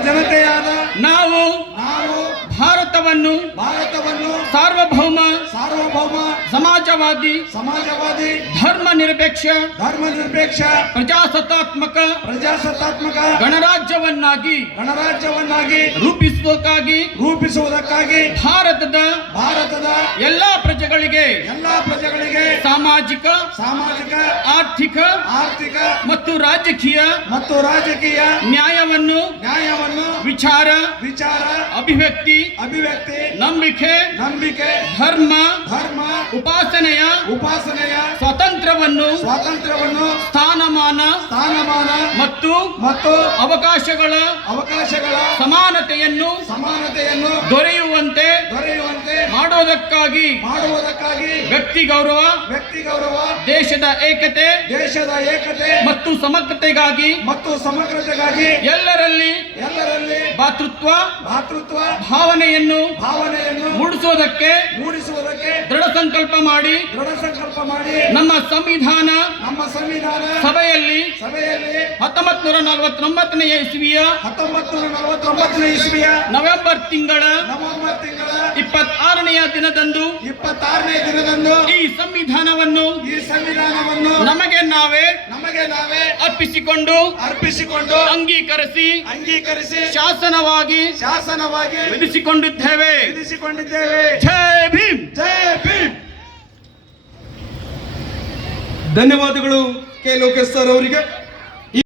ಜನತೆಯಾದ ನಾವು ನಾವು ಭಾರತವನ್ನು ಭಾರತವನ್ನು ಸಾರ್ವಭೌಮ ಸಾರ್ವಭೌಮ ಸಮಾಜವಾದಿ ಸಮಾಜವಾದಿ ಧರ್ಮ ನಿರಪೇಕ್ಷ ಧರ್ಮ ನಿರಪೇಕ್ಷ ಪ್ರಜಾಸತ್ತಾತ್ಮಕ ಪ್ರಜಾಸತ್ತಾತ್ಮಕ ಗಣರಾಜ್ಯವನ್ನಾಗಿ ಗಣರಾಜ್ಯವನ್ನಾಗಿ ರೂಪಿಸುವುದಕ್ಕಾಗಿ ರೂಪಿಸುವುದಕ್ಕಾಗಿ ಭಾರತದ ಭಾರತದ ಎಲ್ಲಾ ಪ್ರಜೆಗಳಿಗೆ ಎಲ್ಲಾ ಪ್ರಜೆಗಳಿಗೆ ಸಾಮಾಜಿಕ ಸಾಮಾಜಿಕ ಆರ್ಥಿಕ ಆರ್ಥಿಕ ಮತ್ತು ರಾಜಕೀಯ ಮತ್ತು ರಾಜಕೀಯ ನ್ಯಾಯವನ್ನು ವಿಚಾರ ವಿಚಾರ ಅಭಿವ್ಯಕ್ತಿ ಅಭಿವ್ಯಕ್ತಿ ನಂಬಿಕೆ ನಂಬಿಕೆ ಧರ್ಮ ಧರ್ಮ ಉಪಾಸನೆಯ ಉಪಾಸನೆಯ ಸ್ವಾತಂತ್ರ್ಯವನ್ನು ಸ್ವಾತಂತ್ರ್ಯವನ್ನು ಸ್ಥಾನಮಾನ ಸ್ಥಾನಮಾನ ಮತ್ತು ಮತ್ತು ಅವಕಾಶಗಳ ಅವಕಾಶಗಳ ಸಮಾನತೆಯನ್ನು ಸಮಾನತೆಯನ್ನು ದೊರೆಯುವಂತೆ ದೊರೆಯುವಂತೆ ಮಾಡುವುದಕ್ಕಾಗಿ ಮಾಡುವುದಕ್ಕಾಗಿ ವ್ಯಕ್ತಿ ಗೌರವ ವ್ಯಕ್ತಿ ಗೌರವ ದೇಶದ ಏಕತೆ ದೇಶದ ಏಕತೆ ಮತ್ತು ಸಮಗ್ರತೆಗಾಗಿ ಮತ್ತು ಸಮಗ್ರತೆಗಾಗಿ ಎಲ್ಲರಲ್ಲಿ ಎಲ್ಲರಲ್ಲಿ ಭಾತೃತ್ವ ಭಾತೃತ್ವ ಭಾವನೆಯನ್ನು ಭಾವನೆಯನ್ನು ಮೂಡಿಸುವುದಕ್ಕೆ ಮೂಡಿಸುವುದಕ್ಕೆ ದೃಢ ಸಂಕಲ್ಪ ಮಾಡಿ ದೃಢ ಸಂಕಲ್ಪ ಮಾಡಿ ನಮ್ಮ ಸಂವಿಧಾನ ನಮ್ಮ ಸಂವಿಧಾನ ಸಭೆಯಲ್ಲಿ ಸಭೆಯಲ್ಲಿ ಹತ್ತೊಂಬತ್ ನೂರ ನಲವತ್ತೊಂಬತ್ತನೇ ಇಸ್ವಿಯ ನೂರ ನಲವತ್ತೊಂಬತ್ತನೇ ಇಸ್ವಿಯ ನವೆಂಬರ್ ತಿಂಗಳ ನವೆಂಬರ್ ತಿಂಗಳ ಇಪ್ಪತ್ತಾರನೆಯ ದಿನದಂದು ಇಪ್ಪತ್ತಾರನೇ ದಿನದಂದು ಈ ಸಂವಿಧಾನವನ್ನು ಈ ಸಂವಿಧಾನವನ್ನು ನಮಗೆ ನಾವೇ ನಮಗೆ ನಾವೇ ಅರ್ಪಿಸಿಕೊಂಡು ಅರ್ಪಿಸಿಕೊಂಡು ಅಂಗೀಕರಿಸಿ ಅಂಗೀಕರಿಸಿ ಶಾಸನವಾಗಿ ಶಾಸನವಾಗಿ ವಿಧಿಸಿಕೊಂಡಿದ್ದೇವೆ. ವಿಧಿಸಿಕೊಂಡಿದ್ದೇವೆ. ಜೈ ಭೀಮ್. ಜೈ ಭೀಮ್. ಧನ್ಯವಾದಗಳು ಕೆ ಲೋಕೇಶ್ ಸರ್ ಅವರಿಗೆ.